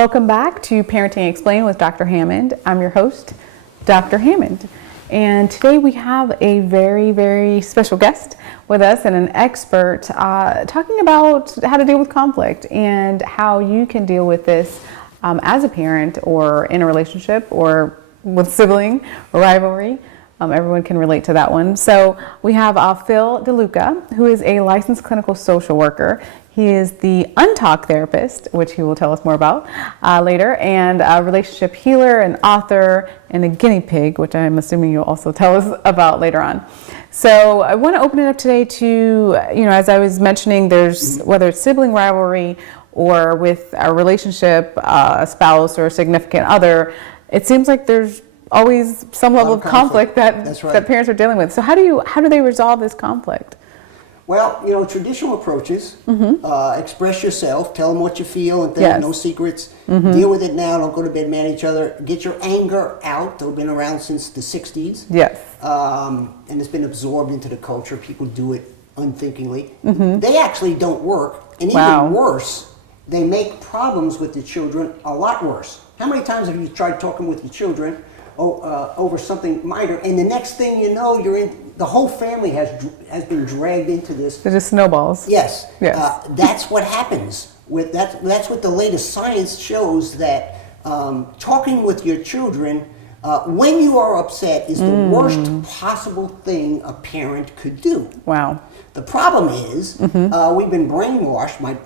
Welcome back to Parenting Explained with Dr. Hammond. I'm your host, Dr. Hammond. And today we have a very, very special guest with us and an expert talking about how to deal with conflict and how you can deal with this as a parent or in a relationship or with sibling rivalry. Everyone can relate to that one. So we have Phil Deluca, who is a licensed clinical social worker. He is the untalk therapist, which he will tell us more about later, and a relationship healer, an author, and a guinea pig, which I'm assuming you'll also tell us about later on. So I want to open it up today to, as I was mentioning, there's whether it's sibling rivalry or with a relationship, a spouse or a significant other, it seems like there's always some level of conflict that parents are dealing with. So how do they resolve this conflict? Well, traditional approaches, express yourself, tell them what you feel and think, no secrets, deal with it now, don't go to bed mad at each other, get your anger out. They've been around since the 60s. Yes. And it's been absorbed into the culture. People do it unthinkingly. They actually don't work. And even worse, they make problems with the children a lot worse. How many times have you tried talking with your children over something minor, and the next thing you know, the whole family has been dragged into this. They're just snowballs. Yes. That's what happens. That's what the latest science shows, that talking with your children when you are upset is the worst possible thing a parent could do. Wow. The problem is we've been brainwashed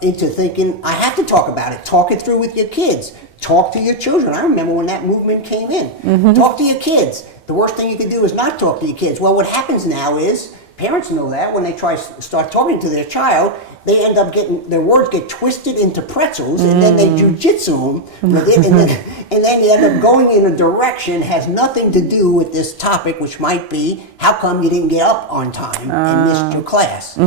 into thinking, I have to talk about it. Talk it through with your kids. Talk to your children. I remember when that movement came in. Talk to your kids. The worst thing you can do is not talk to your kids. Well, what happens now is, parents know that when they start talking to their child, they end up their words get twisted into pretzels, and then they jujitsu them with it, and then you end up going in a direction has nothing to do with this topic, which might be, how come you didn't get up on time and missed your class?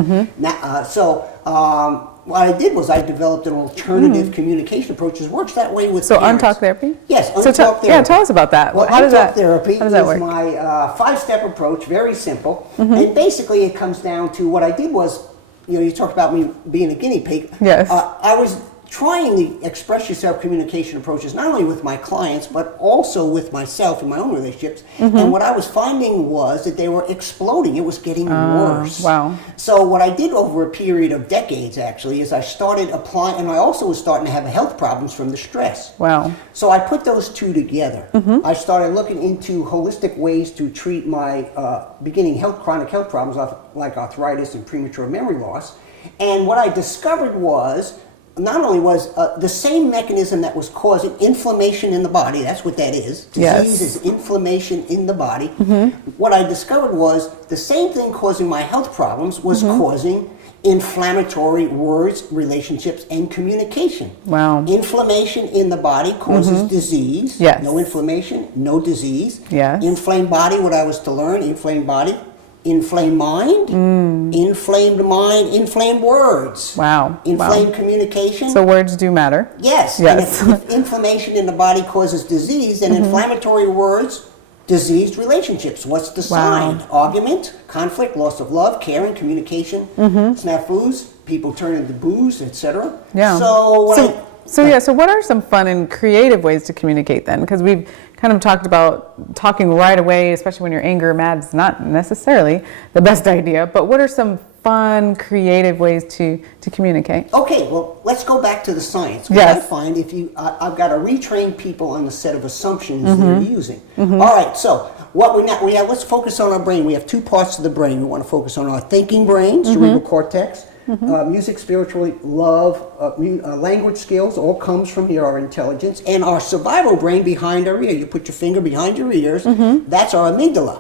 What I did was I developed an alternative communication approach that works that way with parents. Untalk therapy? Yes, untalk therapy. Yeah, tell us about that. Well, how does untalk therapy is work? my 5-step approach, very simple. And basically it comes down to, what I did was, you talked about me being a guinea pig. Yes. I was trying the express yourself communication approaches, not only with my clients, but also with myself in my own relationships. And what I was finding was that they were exploding. It was getting worse. Wow. So what I did over a period of decades, actually, is I started applying, and I also was starting to have health problems from the stress. Wow. So I put those two together. I started looking into holistic ways to treat my beginning chronic health problems like arthritis and premature memory loss. And what I discovered was, not only was the same mechanism that was causing inflammation in the body, that's what that is. Disease is inflammation in the body. What I discovered was the same thing causing my health problems was causing inflammatory words, relationships, and communication. Wow. Inflammation in the body causes disease. Yes. No inflammation, no disease. Yes. Inflamed body, what I was to learn, inflamed body. Inflamed mind, inflamed mind, inflamed words. Wow. Inflamed communication. So words do matter. Yes. Yes. And if inflammation in the body causes disease, then inflammatory words, diseased relationships. What's the sign? Argument, conflict, loss of love, caring, communication, snafus, people turn into booze, etc. Yeah. So what are some fun and creative ways to communicate then? Because we've kind of talked about talking right away, especially when you're angry or mad, is not necessarily the best idea. But what are some fun, creative ways to communicate? Okay, well, let's go back to the science. Yes. I find I've got to retrain people on the set of assumptions they're using. All right, so let's focus on our brain. We have two parts of the brain. We want to focus on our thinking brain, cerebral cortex. Music, spirituality, love, language skills, all comes from here, our intelligence. And our survival brain behind our ear. You put your finger behind your ears, that's our amygdala.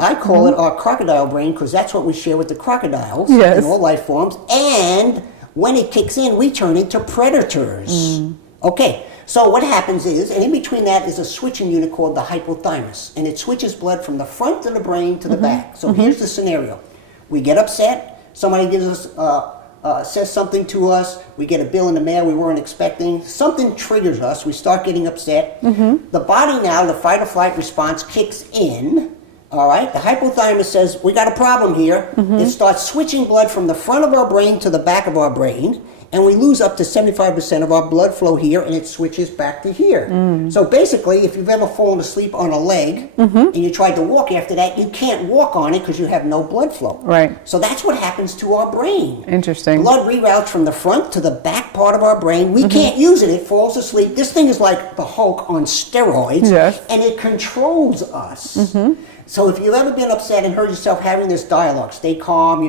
I call it our crocodile brain because that's what we share with the crocodiles in all life forms. And when it kicks in, we turn into predators. Okay, so what happens is, and in between that is a switching unit called the hypothalamus. And it switches blood from the front of the brain to the back. So here's the scenario. We get upset. Somebody gives us, says something to us, we get a bill in the mail we weren't expecting, something triggers us, we start getting upset. The body now, the fight or flight response kicks in, all right? The hypothalamus says, we got a problem here. It starts switching blood from the front of our brain to the back of our brain, and we lose up to 75% of our blood flow here, and it switches back to here. So basically, if you've ever fallen asleep on a leg and you tried to walk after that, you can't walk on it because you have no blood flow. Right. So that's what happens to our brain. Interesting. Blood reroutes from the front to the back part of our brain. We can't use it. It falls asleep. This thing is like the Hulk on steroids, Yes. and it controls us. So if you've ever been upset and heard yourself having this dialogue, stay calm,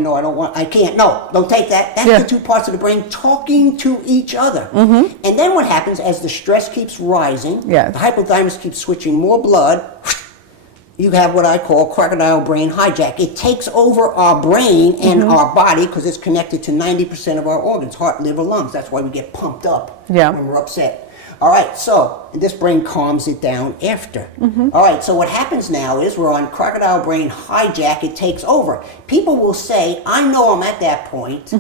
I can't. No, don't take that. That's the two parts of the brain talking to each other. And then what happens as the stress keeps rising, the hypothalamus keeps switching more blood, you have what I call crocodile brain hijack. It takes over our brain and our body because it's connected to 90% of our organs, heart, liver, lungs. That's why we get pumped up when we're upset. All right, so this brain calms it down after. All right, so what happens now is we're on crocodile brain hijack. It takes over. People will say, I know I'm at that point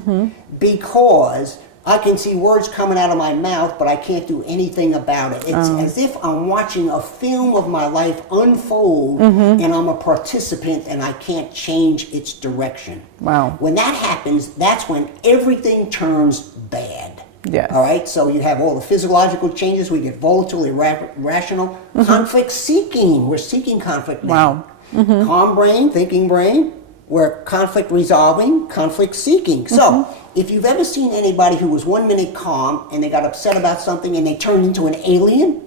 because I can see words coming out of my mouth, but I can't do anything about it. It's as if I'm watching a film of my life unfold and I'm a participant and I can't change its direction. Wow. When that happens, that's when everything turns bad. Yes. All right, so you have all the physiological changes. We get volatile, irrational, conflict seeking. We're seeking conflict now. Wow. Calm brain, thinking brain. We're conflict resolving, conflict seeking. So if you've ever seen anybody who was 1 minute calm and they got upset about something and they turned into an alien,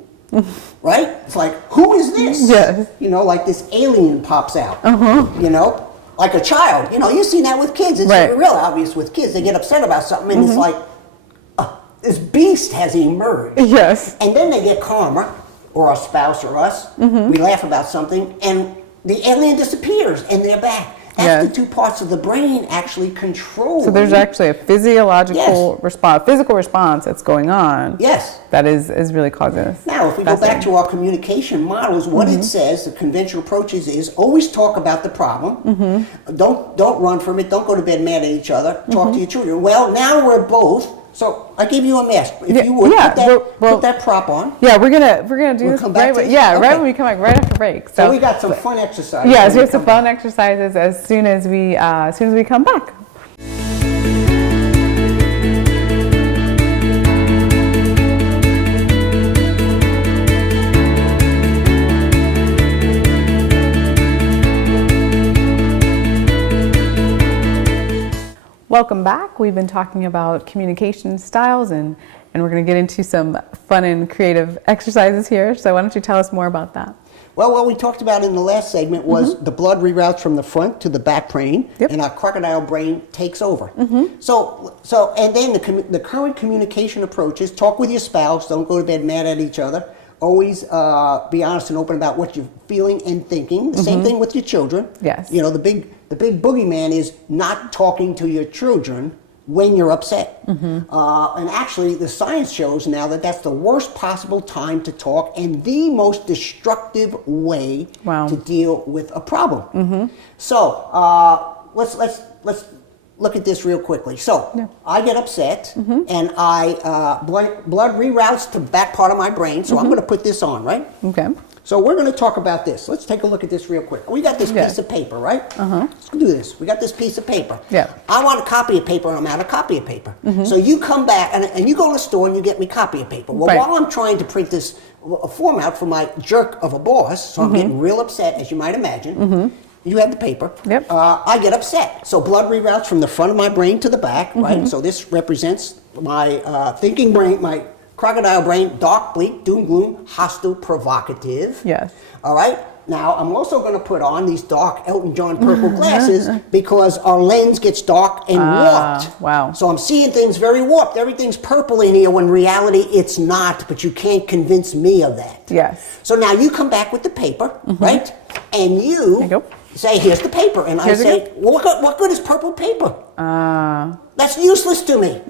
right? It's like, who is this? Yes. Like this alien pops out, like a child. You've seen that with kids. It's real obvious with kids. They get upset about something and it's like, this beast has emerged. Yes. And then they get calmer, or a spouse or us. We laugh about something, and the alien disappears, and they're back. That's the two parts of the brain actually control. So there's actually a physiological response, physical response that's going on. Yes. That is really causing this. Now, if we go back to our communication models, what it says, the conventional approaches is always talk about the problem. Don't run from it. Don't go to bed mad at each other. Talk to your children. Well, now we're both. So I give you a mask. If you would put that prop on. Yeah, we're gonna do this right when we come back, right after break. So we got some fun exercises. Yeah, so we have some fun exercises as soon as we come back. Welcome back. We've been talking about communication styles and we're going to get into some fun and creative exercises here. So why don't you tell us more about that? Well, what we talked about in the last segment was the blood reroutes from the front to the back brain, and our crocodile brain takes over. So and then the current communication approaches: talk with your spouse, don't go to bed mad at each other. Always be honest and open about what you're feeling and thinking. The same thing with your children. Yes. The big boogeyman is not talking to your children when you're upset. And actually, the science shows now that that's the worst possible time to talk and the most destructive way to deal with a problem. So let's look at this real quickly. So I get upset and I blood reroutes to the back part of my brain. So I'm going to put this on, right? Okay. So we're going to talk about this. Let's take a look at this real quick. We got this piece of paper, right? Let's do this. We got this piece of paper. Yeah. I want a copy of paper and I'm out of copy of paper. So you come back and you go to the store and you get me a copy of paper. Well, while I'm trying to print this form out for my jerk of a boss, so I'm getting real upset, as you might imagine. You have the paper. Yep. I get upset. So blood reroutes from the front of my brain to the back, right? So this represents my thinking brain, my crocodile brain, dark, bleak, doom, gloom, hostile, provocative. Yes. All right? Now, I'm also going to put on these dark Elton John purple glasses because our lens gets dark and warped. Wow. So I'm seeing things very warped. Everything's purple in here when in reality it's not, but you can't convince me of that. Yes. So now you come back with the paper, right? And you say, here's the paper. And I say, well, what good is purple paper? That's useless to me.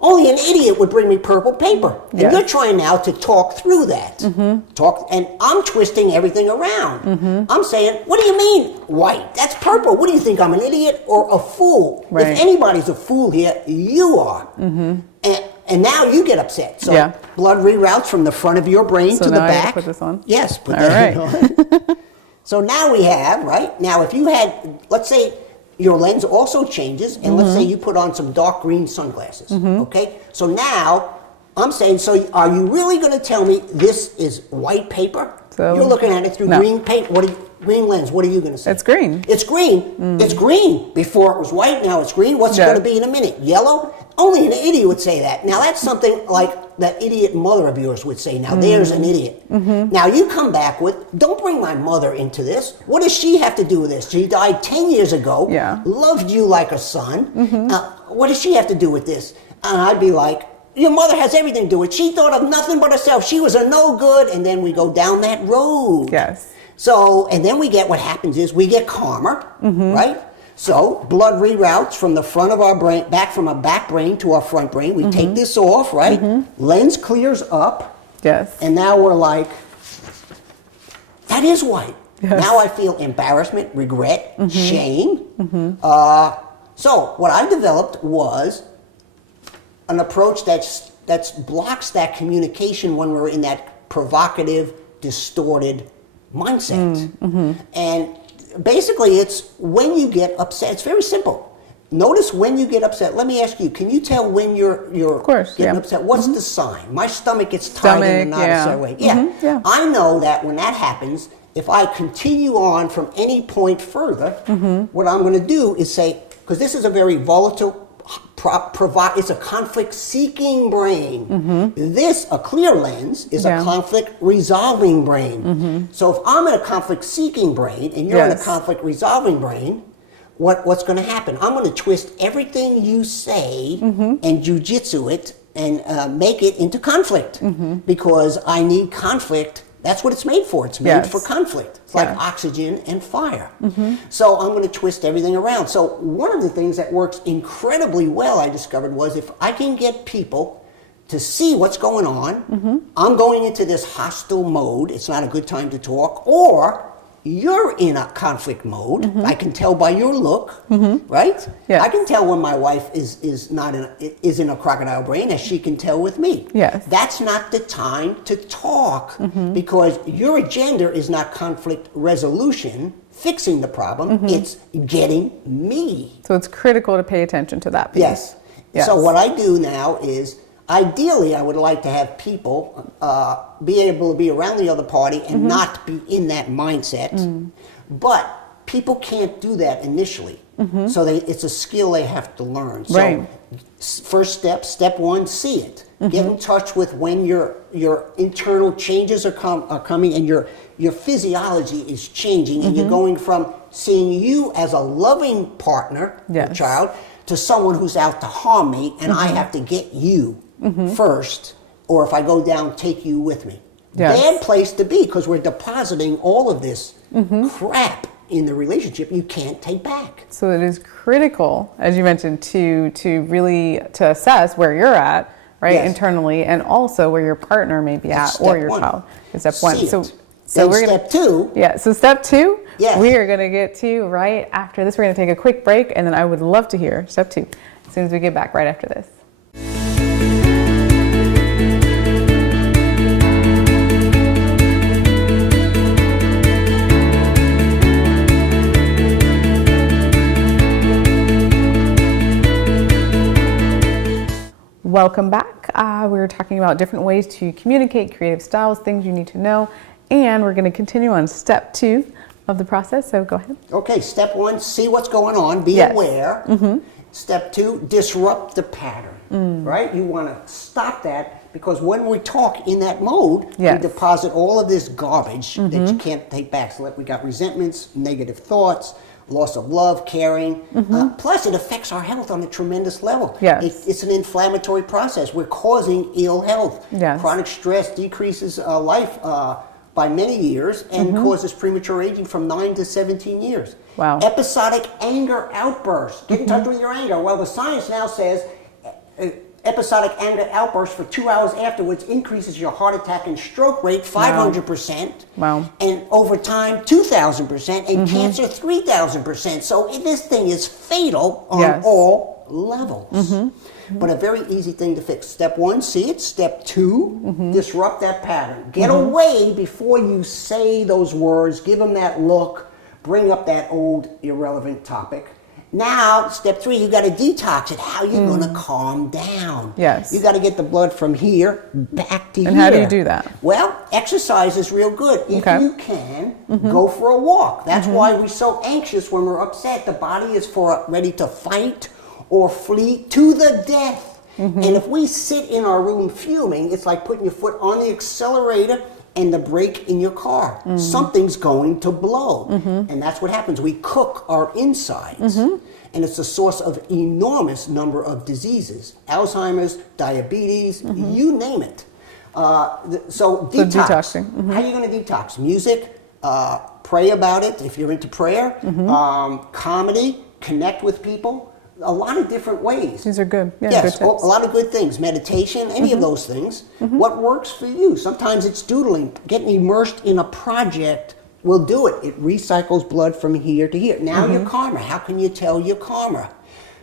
Only an idiot would bring me purple paper. And you're trying now to talk through that. And I'm twisting everything around. I'm saying, what do you mean white? That's purple. What do you think, I'm an idiot or a fool? Right. If anybody's a fool here, you are. And now you get upset. So blood reroutes from the front of your brain to the back. I have to put this on? Yes, put that on. So now we have, right? Now if you had, let's say, your lens also changes, and let's say you put on some dark green sunglasses, okay? So now, I'm saying, so are you really going to tell me this is white paper? So, you're looking at it through green paper. Green lens. What are you going to say? It's green. It's green. It's green. Before it was white, now it's green. What's it going to be in a minute? Yellow? Only an idiot would say that. Now that's something like that idiot mother of yours would say. Now there's an idiot. Now you come back with, don't bring my mother into this. What does she have to do with this? She died 10 years ago. Yeah. Loved you like a son. What does she have to do with this? And I'd be like, your mother has everything to do with it. She thought of nothing but herself. She was a no good. And then we go down that road. Yes. So, and then we get, what happens is we get calmer, right? So blood reroutes from the front of our brain, back from our back brain to our front brain. We take this off, right? Lens clears up. Yes. And now we're like, that is white. Yes. Now I feel embarrassment, regret, shame. So what I developed was an approach that blocks that communication when we're in that provocative, distorted mindset. And basically it's when you get upset. It's very simple. Notice when you get upset. Let me ask you, can you tell when you're getting upset? What's the sign? My stomach gets tight in a knot a certain way. Yeah. I know that when that happens, if I continue on from any point further, what I'm going to do is say, because this is a very volatile, it's a conflict-seeking brain. This, a clear lens, is a conflict-resolving brain. So if I'm in a conflict-seeking brain and you're in a conflict-resolving brain, what's going to happen? I'm going to twist everything you say and jujitsu it and make it into conflict because I need conflict. That's what it's made for. It's made for conflict. It's like oxygen and fire. So I'm going to twist everything around. So one of the things that works incredibly well, I discovered, was if I can get people to see what's going on, I'm going into this hostile mode, it's not a good time to talk, or you're in a conflict mode. I can tell by your look, right? Yes. I can tell when my wife is in a crocodile brain, as she can tell with me. Yes. That's not the time to talk because your agenda is not conflict resolution, fixing the problem. It's getting me. So it's critical to pay attention to that piece. Yes. So what I do now is, ideally, I would like to have people be able to be around the other party and not be in that mindset. But people can't do that initially. So it's a skill they have to learn. So first step one, see it. Get in touch with when your internal changes are coming and your physiology is changing and you're going from seeing you as a loving partner, child, to someone who's out to harm me and I have to get you first, or if I go down, take you with me. Bad place to be because we're depositing all of this crap in the relationship you can't take back. So it is critical, as you mentioned, to really assess where you're at, right, internally, and also where your partner may be at, or your child. Is step one. So we're step two. So step two, we are going to get to right after this. We're going to take a quick break, and then I would love to hear step two as soon as we get back right after this. Welcome back. We were talking about different ways to communicate, creative styles, things you need to know, and we're going to continue on step two of the process, so go ahead. Okay, step one, see what's going on, be aware. Step two, disrupt the pattern, right? You want to stop that because when we talk in that mode, we deposit all of this garbage that you can't take back. So we got resentments, negative thoughts, loss of love, caring. Plus, it affects our health on a tremendous level. It's an inflammatory process. We're causing ill health. Chronic stress decreases life by many years and causes premature aging from 9 to 17 years. Episodic anger outbursts. Get in touch with your anger. Well, the science now says episodic anger outbursts for 2 hours afterwards increases your heart attack and stroke rate 500%. And over time, 2,000%, and cancer 3,000%. So this thing is fatal on all levels. But a very easy thing to fix. Step one, see it. Step two, disrupt that pattern. Get away before you say those words. Give them that look. Bring up that old irrelevant topic. Now, step 3, you got to detox it. How are you going to calm down? Yes. You got to get the blood from here back to here. And how do you do that? Well, exercise is real good. If you can, go for a walk. That's why we're so anxious when we're upset. The body is ready to fight or flee to the death. And if we sit in our room fuming, it's like putting your foot on the accelerator and the brake in your car. Something's going to blow. And that's what happens. We cook our insides. And it's a source of enormous number of diseases. Alzheimer's, diabetes, you name it. So detoxing. How are you going to detox? Music, pray about it if you're into prayer, comedy, connect with people. A lot of different ways. These are good. Yeah, yes, good tips. A lot of good things. Meditation, any of those things. What works for you? Sometimes it's doodling. Getting immersed in a project will do it. It recycles blood from here to here. Now you're calmer. How can you tell you're calmer?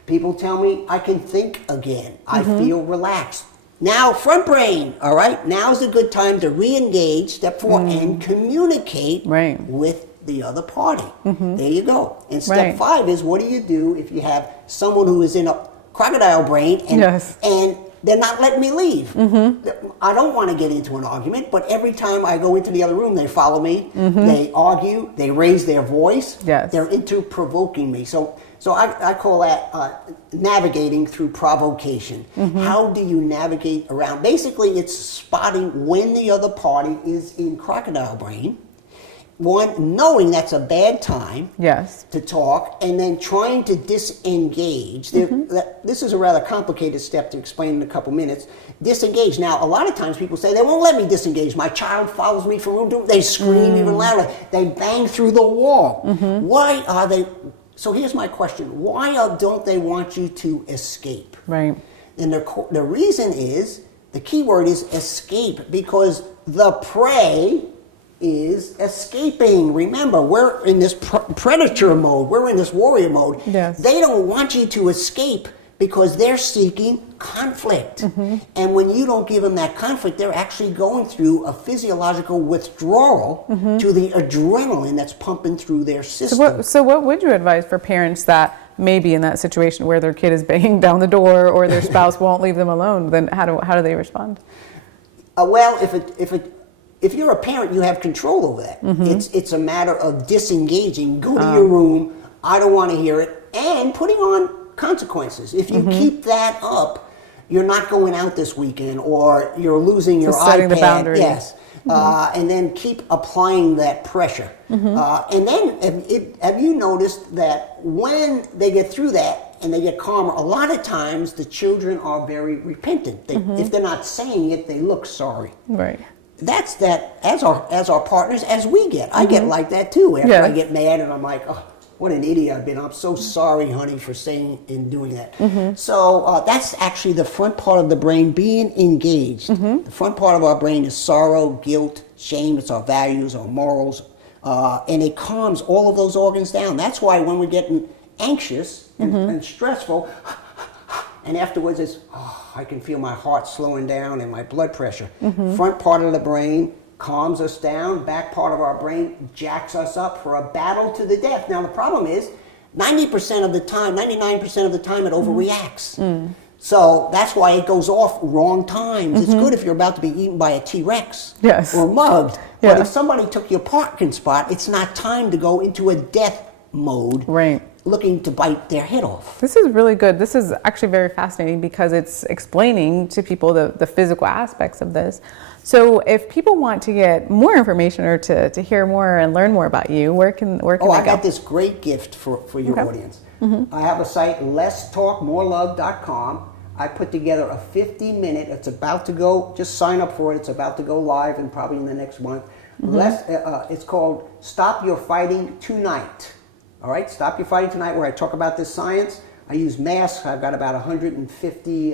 People tell me I can think again. I feel relaxed. Now, front brain, all right? Now's a good time to re-engage, step 4, and communicate with the other party. There you go. And step 5 is, what do you do if you have someone who is in a crocodile brain and they're not letting me leave? I don't want to get into an argument, but every time I go into the other room, they follow me, they argue, they raise their voice, they're into provoking me. So I call that navigating through provocation. How do you navigate around? Basically, it's spotting when the other party is in crocodile brain. One, knowing that's a bad time to talk, and then trying to disengage. This is a rather complicated step to explain in a couple minutes. Disengage. Now, a lot of times people say, they won't let me disengage. My child follows me from room to room. They scream even louder. They bang through the wall. Why are they... So here's my question. Why don't they want you to escape? And the reason is, the key word is escape, because the prey is escaping. Remember, we're in this predator mode. We're in this warrior mode. They don't want you to escape because they're seeking conflict. And when you don't give them that conflict, they're actually going through a physiological withdrawal to the adrenaline that's pumping through their system. So what would you advise for parents that may be in that situation where their kid is banging down the door or their spouse won't leave them alone? Then how do they respond? Well, if you're a parent, you have control over that. It's a matter of disengaging. Go to your room. I don't want to hear it. And putting on consequences. If you keep that up, you're not going out this weekend, or you're losing your iPad. Setting the boundary. And then keep applying that pressure. And then have you noticed that when they get through that and they get calmer, a lot of times the children are very repentant. If they're not saying it, they look sorry. That's that, as our partners, as we get. I get like that too. After I get mad and I'm like, oh, what an idiot I've been. I'm so sorry, honey, for saying and doing that. So that's actually the front part of the brain being engaged. The front part of our brain is sorrow, guilt, shame. It's our values, our morals. And it calms all of those organs down. That's why when we're getting anxious and stressful, and afterwards it's, I can feel my heart slowing down and my blood pressure. Front part of the brain calms us down. Back part of our brain jacks us up for a battle to the death. Now the problem is, 90% of the time, 99% of the time, it overreacts. So that's why it goes off wrong times. It's good if you're about to be eaten by a T-Rex or mugged. But if somebody took your parking spot, it's not time to go into a death mode. Looking to bite their head off. This is really good. This is actually very fascinating because it's explaining to people the physical aspects of this. So if people want to get more information or to hear more and learn more about you, where can they go? I got this great gift for your audience. I have a site, lesstalkmorelove.com. I put together a 50-minute, it's about to go, just sign up for it, it's about to go live and probably in the next month. It's called Stop Your Fighting Tonight. All right, Stop Your Fighting Tonight, where I talk about this science. I use masks. I've got about 150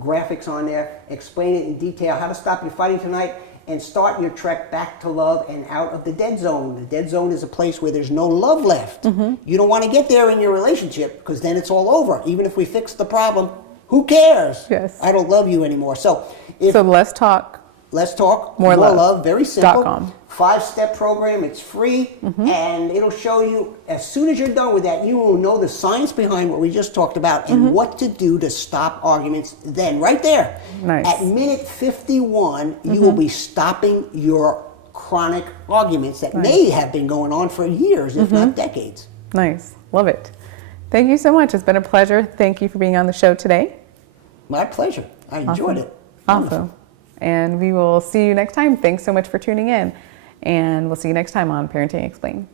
graphics on there. Explain it in detail, how to stop your fighting tonight and start your trek back to love and out of the dead zone. The dead zone is a place where there's no love left. You don't want to get there in your relationship because then it's all over. Even if we fix the problem, who cares? I don't love you anymore. So Let's talk more love, very simple. 5-step program. It's free, and it'll show you, as soon as you're done with that, you will know the science behind what we just talked about and what to do to stop arguments then, right there. Nice. At minute 51, you will be stopping your chronic arguments that may have been going on for years, if not decades. Nice. Love it. Thank you so much. It's been a pleasure. Thank you for being on the show today. My pleasure. I enjoyed it. Awesome. Wonderful. And we will see you next time. Thanks so much for tuning in. And we'll see you next time on Parenting Explained.